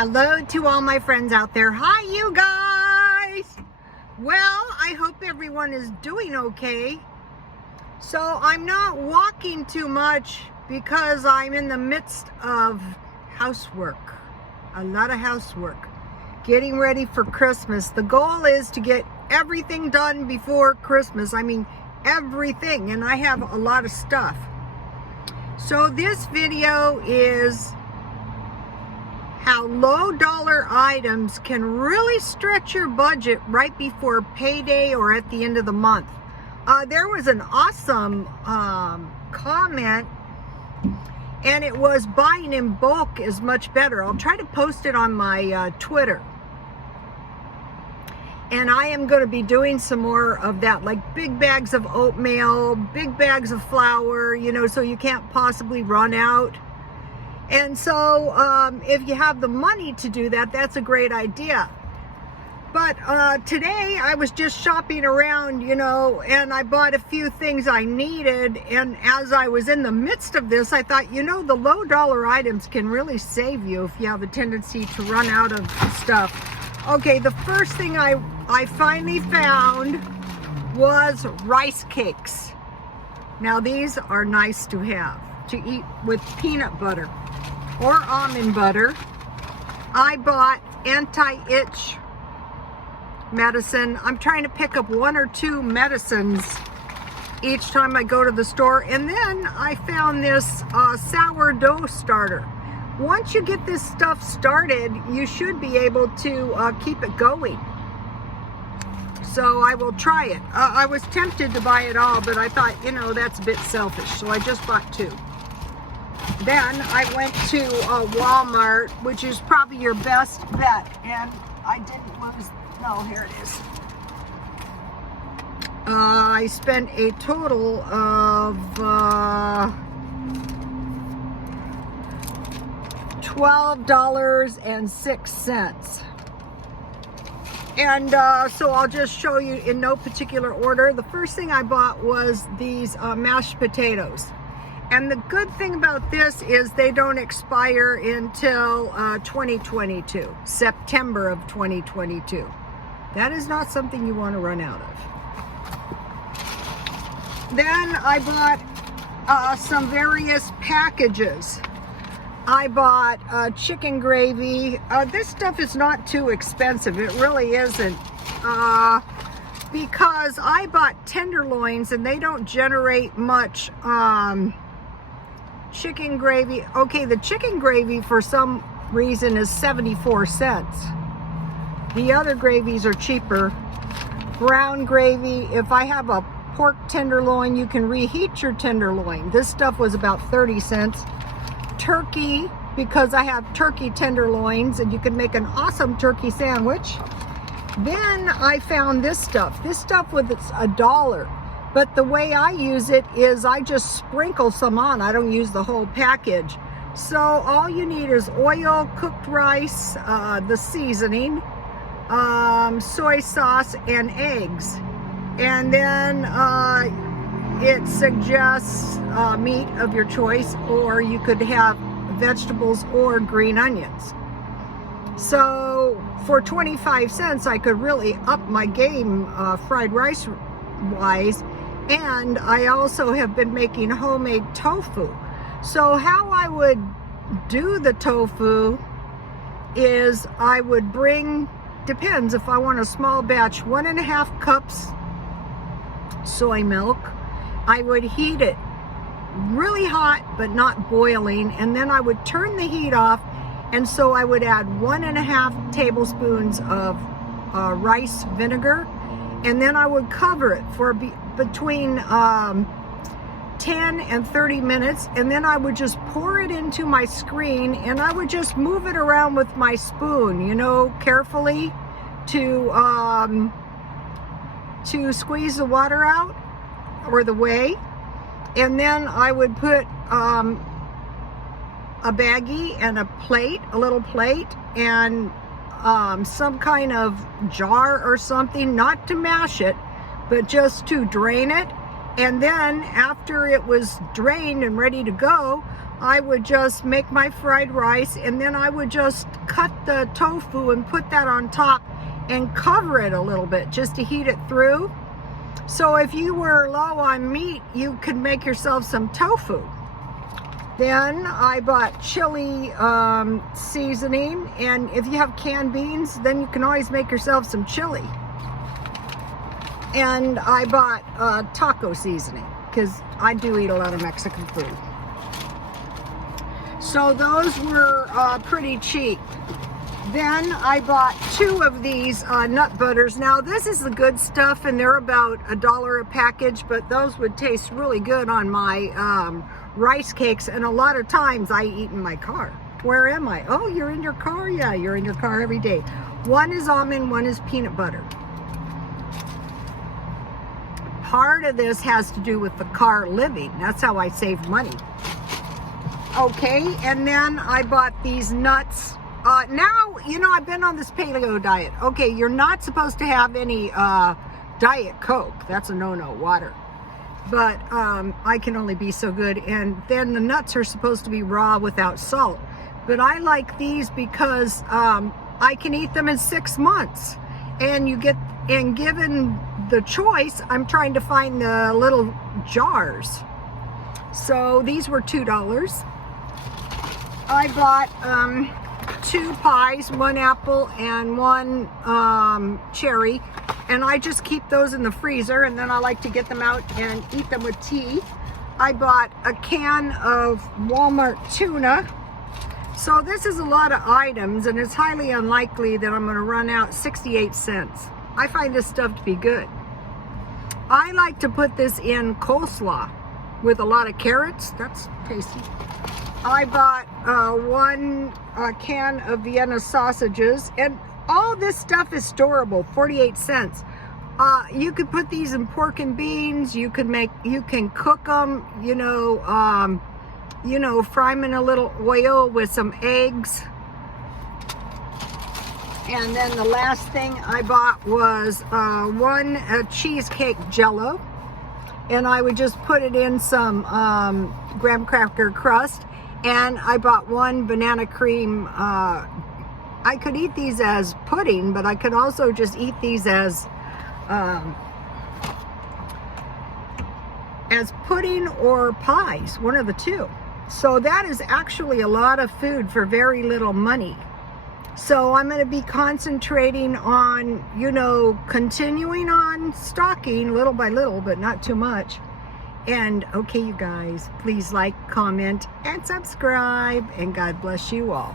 Hello to all my friends out there. Hi, you guys. Well, I hope everyone is doing okay. So I'm not walking too much because I'm in the midst of housework. A lot of housework. Getting ready for Christmas. The goal is to get everything done before Christmas. I mean, everything. And I have a lot of stuff. So this video is how low dollar items can really stretch your budget right before payday or at the end of the month. There was an awesome comment, and it was buying in bulk is much better. I'll try to post it on my Twitter. And I am going to be doing some more of that, like big bags of oatmeal, big bags of flour, you know, so you can't possibly run out. And so if you have the money to do that, that's a great idea. But today I was just shopping around, you know, and I bought a few things I needed. And as I was in the midst of this, I thought, you know, the low dollar items can really save you if you have a tendency to run out of stuff. Okay, the first thing I finally found was rice cakes. Now these are nice to have, to eat with peanut butter or almond butter. I bought anti-itch medicine. I'm trying to pick up one or two medicines each time I go to the store. And then I found this sourdough starter. Once you get this stuff started, you should be able to keep it going. So I will try it. I was tempted to buy it all, but I thought, you know, that's a bit selfish. So I just bought two. Then I went to Walmart, which is probably your best bet. And I didn't lose, no, here it is. I spent a total of $12.06. And so I'll just show you in no particular order. The first thing I bought was these mashed potatoes. And the good thing about this is they don't expire until 2022, September of 2022. That is not something you want to run out of. Then I bought some various packages. I bought chicken gravy. This stuff is not too expensive. It really isn't. Because I bought tenderloins and they don't generate much chicken gravy. Okay, the chicken gravy for some reason is 74 cents. The other gravies are cheaper. Brown gravy, if I have a pork tenderloin, you can reheat your tenderloin. This stuff was about 30 cents. Turkey, because I have turkey tenderloins and you can make an awesome turkey sandwich. Then I found this stuff. This stuff was $1. But the way I use it is I just sprinkle some on. I don't use the whole package. So all you need is oil, cooked rice, the seasoning, soy sauce, and eggs. And then it suggests meat of your choice, or you could have vegetables or green onions. So for 25 cents, I could really up my game fried rice wise. And I also have been making homemade tofu. So how I would do the tofu is I would bring, depends if I want a small batch, 1.5 cups soy milk. I would heat it really hot but not boiling, and then I would turn the heat off, and so I would add 1.5 tablespoons of rice vinegar, and then I would cover it for between 10 and 30 minutes, and then I would just pour it into my screen, and I would just move it around with my spoon, you know, carefully to squeeze the water out, or the whey. And then I would put a baggie and a plate, a little plate, and some kind of jar or something, not to mash it, but just to drain it. And then after it was drained and ready to go, I would just make my fried rice, and then I would just cut the tofu and put that on top and cover it a little bit just to heat it through. So if you were low on meat, you could make yourself some tofu. Then I bought chili seasoning, and if you have canned beans, then you can always make yourself some chili. And I bought taco seasoning, because I do eat a lot of Mexican food. So those were pretty cheap. Then I bought 2 of these nut butters. Now this is the good stuff, and they're about $1 a package, but those would taste really good on my rice cakes, and a lot of times I eat in my car. Where am I? Oh, you're in your car? Yeah, you're in your car every day. One is almond, one is peanut butter. Part of this has to do with the car living. That's how I save money. Okay, and then I bought these nuts. Now, you know, I've been on this paleo diet. Okay, you're not supposed to have any Diet Coke. That's a no-no, water. But I can only be so good. And then the nuts are supposed to be raw without salt. But I like these because I can eat them in 6 months. And given the choice, I'm trying to find the little jars. So these were $2. I bought 2 pies, 1 apple and 1 cherry, and I just keep those in the freezer, and then I like to get them out and eat them with tea. I bought a can of Walmart tuna. So this is a lot of items, and it's highly unlikely that I'm going to run out. 68 cents. I find this stuff to be good. I like to put this in coleslaw with a lot of carrots. That's tasty. I bought 1 can of Vienna sausages, and all this stuff is storable. 48 cents. You could put these in pork and beans. You can cook them. Fry them in a little oil with some eggs. And then the last thing I bought was 1 cheesecake Jello, and I would just put it in some graham cracker crust. And I bought 1 banana cream. I could eat these as pudding, but I could also just eat these as pudding or pies, one of the 2. So that is actually a lot of food for very little money. So I'm going to be concentrating on, continuing on stocking little by little, but not too much. And okay, you guys, please like, comment, and subscribe, and God bless you all.